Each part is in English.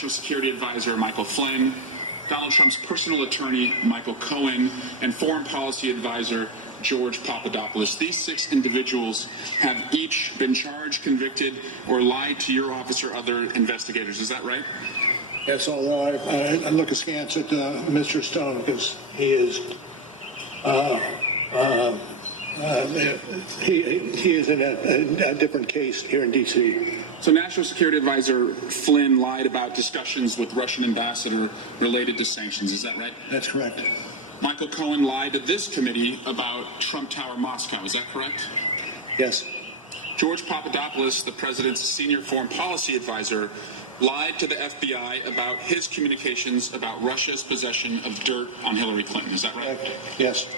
National Security Advisor Michael Flynn, Donald Trump's personal attorney Michael Cohen, and Foreign Policy Advisor George Papadopoulos. These 6 individuals have each been charged, convicted, or lied to your office or other investigators. Is that right? Yes, although I look askance at Mr. Stone because he is he is in a different case here in D.C. So National Security Advisor Flynn lied about discussions with Russian ambassador related to sanctions. Is that right? That's correct. Michael Cohen lied to this committee about Trump Tower Moscow. Is that correct? Yes. George Papadopoulos, the president's senior foreign policy advisor, lied to the FBI about his communications about Russia's possession of dirt on Hillary Clinton. Is that right? Yes.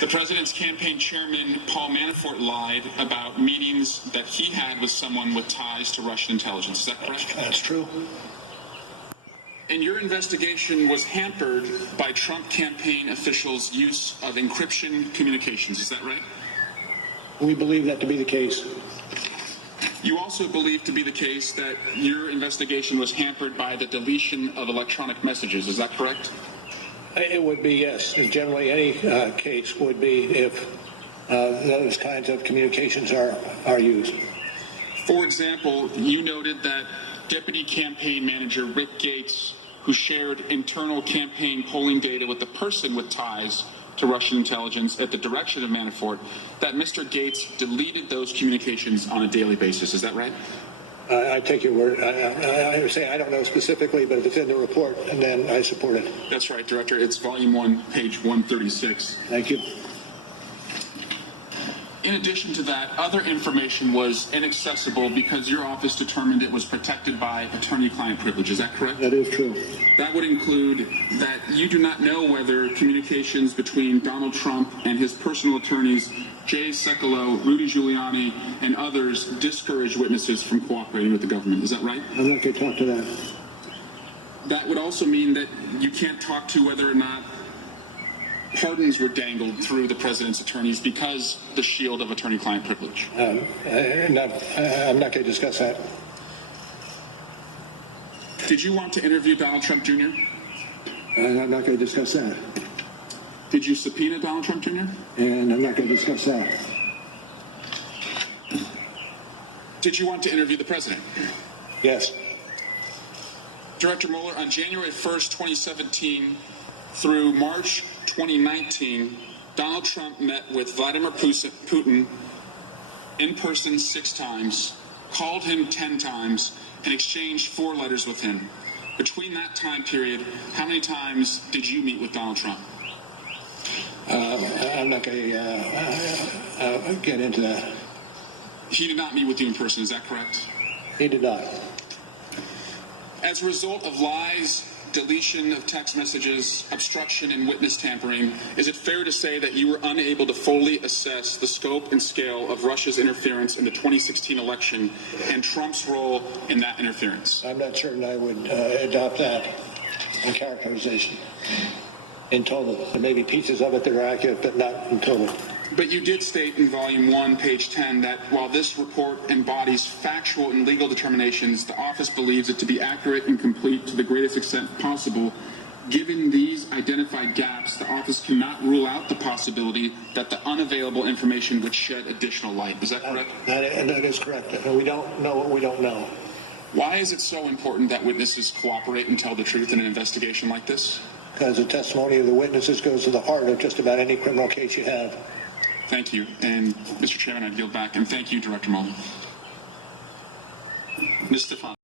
The president's campaign chairman, Paul Manafort, lied about meetings that he had with someone with ties to Russian intelligence. Is that correct? That's true. And your investigation was hampered by Trump campaign officials' use of encryption communications. Is that right? We believe that to be the case. You also believe to be the case that your investigation was hampered by the deletion of electronic messages. Is that correct? It would be, yes. Generally, any case would be if those kinds of communications are used. For example, you noted that Deputy Campaign Manager Rick Gates, who shared internal campaign polling data with the person with ties to Russian intelligence at the direction of Manafort, that Mr. Gates deleted those communications on a daily basis. Is that right? I take your word. I say I don't know specifically, but if it's in the report, and then I support it. That's right, Director. It's Volume 1, page 136. Thank you. In addition to that, other information was inaccessible because your office determined it was protected by attorney-client privilege. Is that correct? That is true. That would include that you do not know whether communications between Donald Trump and his personal attorneys, Jay Sekulow, Rudy Giuliani, and others discourage witnesses from cooperating with the government. Is that right? I'm not going to talk to that. That would also mean that you can't talk to whether or not pardons were dangled through the president's attorneys because the shield of attorney-client privilege. I'm not going to discuss that. Did you want to interview Donald Trump Jr.? I'm not going to discuss that. Did you subpoena Donald Trump Jr.? And I'm not going to discuss that. Did you want to interview the president? Yes. Director Mueller, on January 1st, 2017 through March 2019, Donald Trump met with Vladimir Putin in person 6 times, called him 10 times, and exchanged 4 letters with him. Between that time period, how many times did you meet with Donald Trump? I'm not going to get into that. He did not meet with you in person, is that correct? He did not. As a result of lies, deletion of text messages, obstruction, and witness tampering, is it fair to say that you were unable to fully assess the scope and scale of Russia's interference in the 2016 election and Trump's role in that interference? I'm not certain I would adopt that in characterization in total. There may be pieces of it that are accurate, but not in total. But you did state in Volume 1, page 10, that while this report embodies factual and legal determinations, the office believes it to be accurate and complete to the greatest extent possible. Given these identified gaps, the office cannot rule out the possibility that the unavailable information would shed additional light. Is that correct? That is correct. We don't know what we don't know. Why is it so important that witnesses cooperate and tell the truth in an investigation like this? Because the testimony of the witnesses goes to the heart of just about any criminal case you have. Thank you. And, Mr. Chairman, I yield back. And thank you, Director Muller. Ms. Stefan.